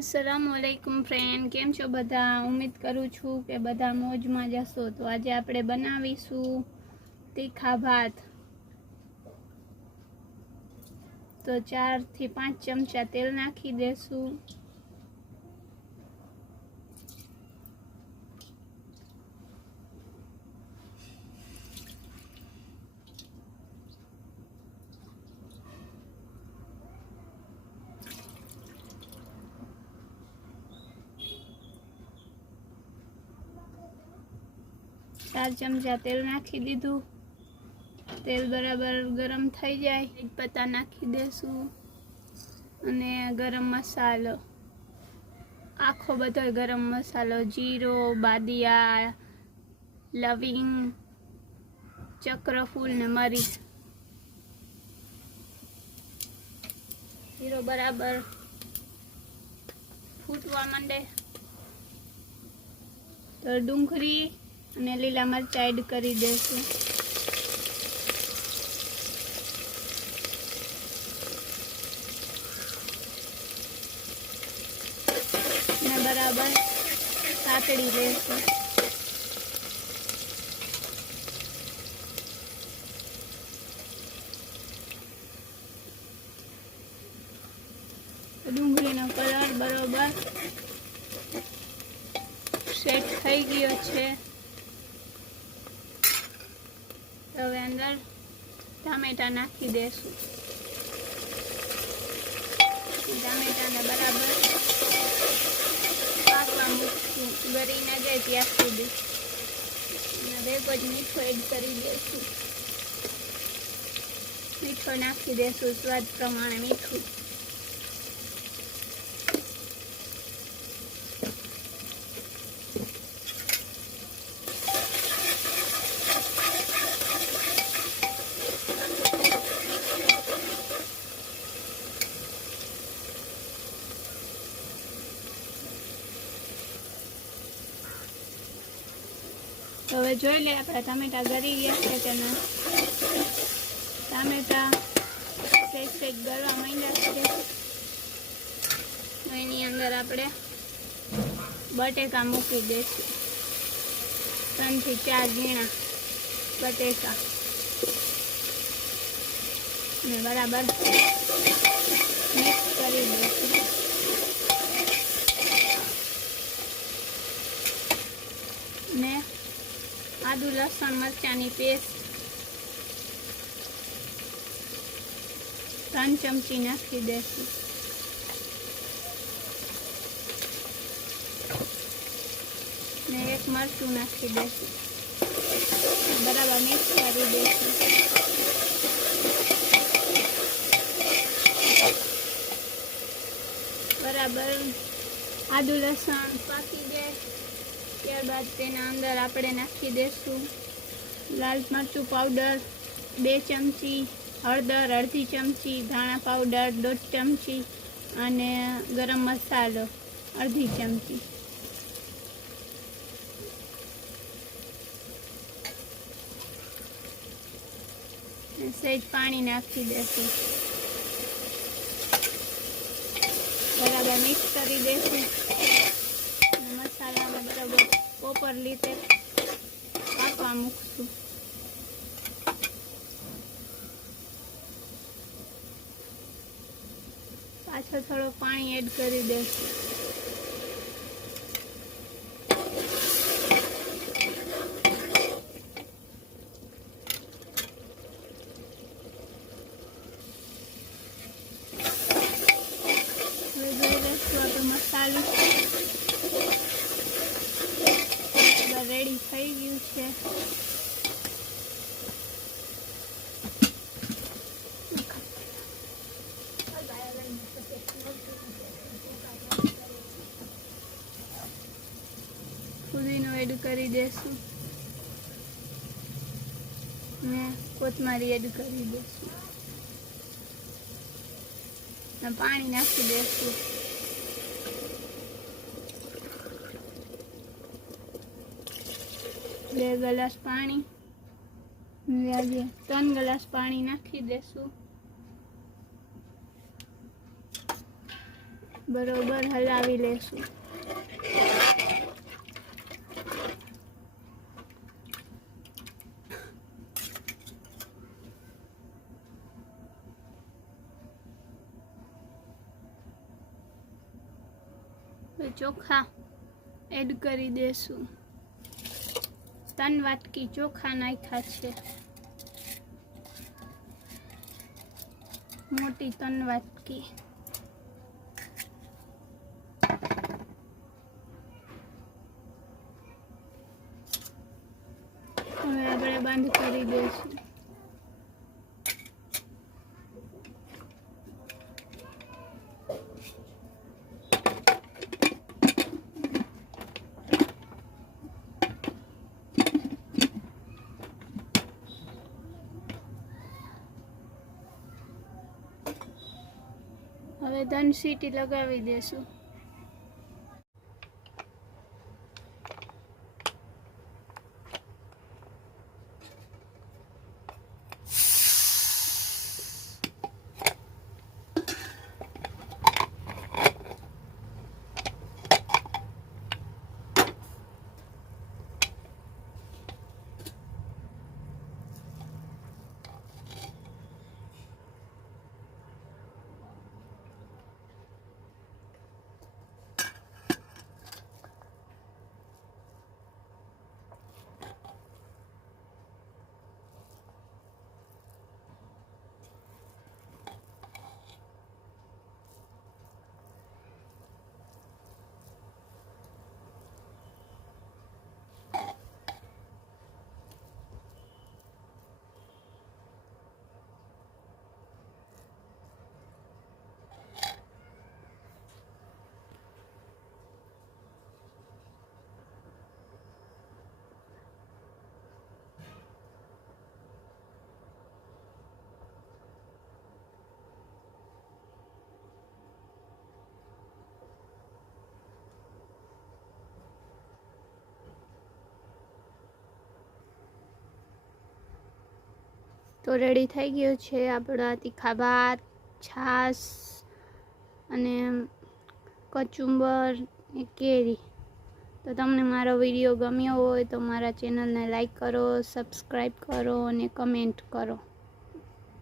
अस्सलामुअलैकुम फ्रेंड, केम छो बधा। उम्मीद करूँ छूँ कि बधा मौज में जशो। तो आज आपणे बनावीशुं तीखा भात। तो 4 થી 5 चमचा तेल नाखी देशुं। चार चमचा तेल नाखी दीधुं। तेल बराबर गरम थई जाए तेजपत्ता नाखी देशुं अने गरम मसालो आखो बधो गरम मसालो जीरो बादिया लविंग चक्रफूल ने मरी जीरो बराबर फूटवा मांडे तो डूंगरी અને લીલા મરચાં એડ કરી દેશું। ને બરાબર સાતળી લેશું। ડુંગળીનો કલર બરોબર સેટ થઈ ગયો છે। હવે અંદર ટામેટા નાખી દેશું। ટામેટાને બરાબર પાકવા મૂકશું ગળી ના જાય ત્યાં સુધી। ભેગો જ મીઠો એડ કરી દેશું। મીઠો નાખી દેશું સ્વાદ પ્રમાણે મીઠું। तो हवे जोई ले आपड़ा टामेटा गरी गया है तेना टामेटा सेज गळवा मांड्या छे। एनी अंदर आपणे बटेका मूकी देशुं। 3 થી 4 ઝીણા बटेका ने बराबर मिक्स करी देशुं। ने आदू लसण मरचानी पेस्ट 3 चमची नाखी देशुं। ने 1 मरचुं नाखी देशुं। बराबर मिक्स करी देशुं। बराबर आदू लसण पाकी जाए ત્યારબાદ તેના અંદર આપણે નાખી દેશું લાલ મરચું પાવડર 2 ચમચી, હળદર અડધી ચમચી, ધાણા પાવડર 1.5 ચમચી અને ગરમ મસાલો અડધી ચમચી। સહેજ પાણી નાખી દેશું। બરાબર મિક્સ કરી દેશું। मसाला बराबर पोपर लीते पाकवा मूकशुं। पाछो थोड़ो पाणी एड करी देशुं। मसालो रेडी थई गयुं छे। फुदीनो एड करी देशुं ने कोथमरी एड करी देशुं ने पाणी नाखी देशुं। 2 ग्लास पानी 3 ग्लास पानी नाखी देशुं। બરોબર હલાવી લેશું. ચોખા એડ કરી દેશું. 3 વાટકી ચોખા નાખ્યા છે, મોટી 3 વાટકી. હવે આપણે બંધ કરી દઈશું. હવે 3 સીટી લગાવી દેશું. તો રેડી થઈ ગયો છે આપણા તીખા ભાત, છાશ અને કચુંબર ને કેરી. તો તમને મારો વિડીયો ગમ્યો હોય તો મારા ચેનલને લાઈક કરો, સબસ્ક્રાઈબ કરો અને કમેન્ટ કરો.